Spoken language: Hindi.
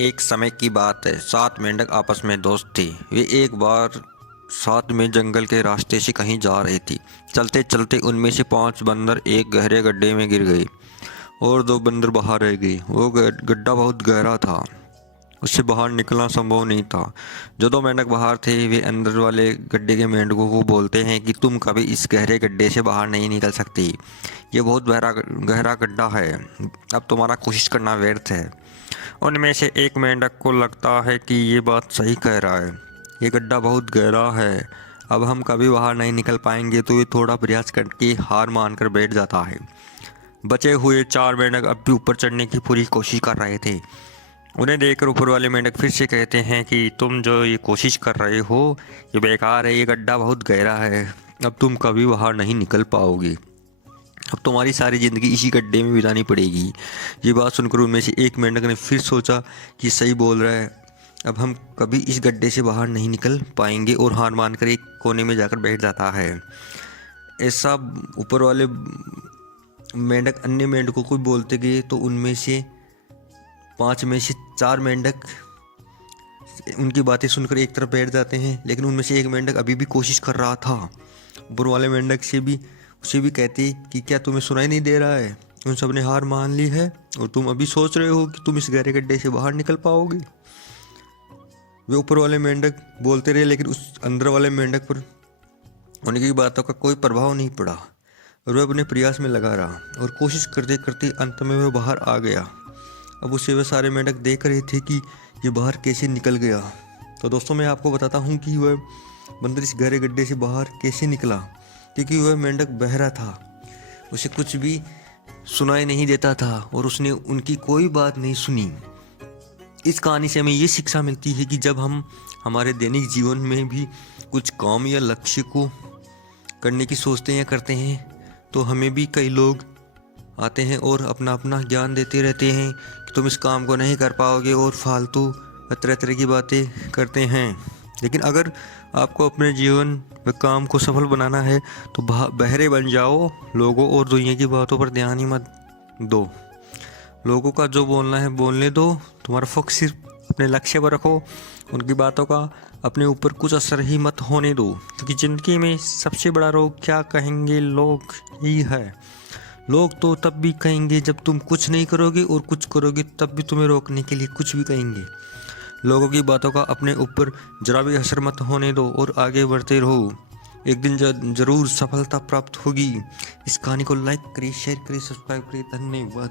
एक समय की बात है, 7 मेंढक आपस में दोस्त थे। वे एक बार साथ में जंगल के रास्ते से कहीं जा रही थी। चलते चलते उनमें से 5 बंदर एक गहरे गड्ढे में गिर गए और 2 बंदर बाहर रह गए। वो गड्ढा बहुत गहरा था, उससे बाहर निकलना संभव नहीं था। जो 2 मेंढक बाहर थे वे अंदर वाले गड्ढे के मेंढकों को बोलते हैं कि तुम कभी इस गहरे गड्ढे से बाहर नहीं निकल सकती। ये बहुत गहरा गहरा गड्ढा है, अब तुम्हारा कोशिश करना व्यर्थ है। उनमें से एक मेंढक को लगता है कि ये बात सही कह रहा है, ये गड्ढा बहुत गहरा है, अब हम कभी बाहर नहीं निकल पाएंगे। तो ये थोड़ा प्रयास करके हार मानकर बैठ जाता है। बचे हुए 4 मेंढक अब भी ऊपर चढ़ने की पूरी कोशिश कर रहे थे। उन्हें देखकर ऊपर वाले मेंढक फिर से कहते हैं कि तुम जो ये कोशिश कर रहे हो ये बेकार है, ये गड्ढा बहुत गहरा है, अब तुम कभी बाहर नहीं निकल पाओगे। अब तुम्हारी सारी ज़िंदगी इसी गड्ढे में बितानी पड़ेगी। ये बात सुनकर उनमें से एक मेंढक ने फिर सोचा कि सही बोल रहा है, अब हम कभी इस गड्ढे से बाहर नहीं निकल पाएंगे, और हार मानकर एक कोने में जाकर बैठ जाता है। ऐसा ऊपर वाले मेंढक अन्य मेंढकों को बोलते गए तो उनमें से 5 में से 4 मेंढक उनकी बातें सुनकर एक तरफ बैठ जाते हैं, लेकिन उनमें से एक मेंढक अभी भी कोशिश कर रहा था। ऊपर वाले मेंढक से भी उसे भी कहते कि क्या तुम्हें सुनाई नहीं दे रहा है, उन सब ने हार मान ली है और तुम अभी सोच रहे हो कि तुम इस गहरे गड्ढे से बाहर निकल पाओगे। वे ऊपर वाले मेंढक बोलते रहे, लेकिन उस अंदर वाले मेंढक पर उनकी बातों का कोई प्रभाव नहीं पड़ा और वह अपने प्रयास में लगा रहा और कोशिश करते करते अंत में वह बाहर आ गया। अब उसे वह सारे मेंढक देख रहे थे कि ये बाहर कैसे निकल गया। तो दोस्तों, मैं आपको बताता हूँ कि वह बंदर इस गहरे गड्ढे से बाहर कैसे निकला, क्योंकि वह मेंढक बहरा था, उसे कुछ भी सुनाई नहीं देता था और उसने उनकी कोई बात नहीं सुनी। इस कहानी से हमें ये शिक्षा मिलती है कि जब हम हमारे दैनिक जीवन में भी कुछ काम या लक्ष्य को करने की सोचते हैं या करते हैं, तो हमें भी कई लोग आते हैं और अपना अपना ज्ञान देते रहते हैं कि तुम इस काम को नहीं कर पाओगे, और फालतू तरह तरह की बातें करते हैं। लेकिन अगर आपको अपने जीवन व काम को सफल बनाना है तो बहरे बन जाओ, लोगों और दुनिया की बातों पर ध्यान ही मत दो। लोगों का जो बोलना है बोलने दो, तुम्हारा फोकस सिर्फ अपने लक्ष्य पर रखो, उनकी बातों का अपने ऊपर कुछ असर ही मत होने दो, क्योंकि ज़िंदगी में सबसे बड़ा रोग क्या कहेंगे लोग ही है। लोग तो तब भी कहेंगे जब तुम कुछ नहीं करोगे, और कुछ करोगे तब भी तुम्हें रोकने के लिए कुछ भी कहेंगे। लोगों की बातों का अपने ऊपर जरा भी असर मत होने दो और आगे बढ़ते रहो, एक दिन जरूर सफलता प्राप्त होगी। इस कहानी को लाइक करिए, शेयर करिए, सब्सक्राइब करिए। धन्यवाद।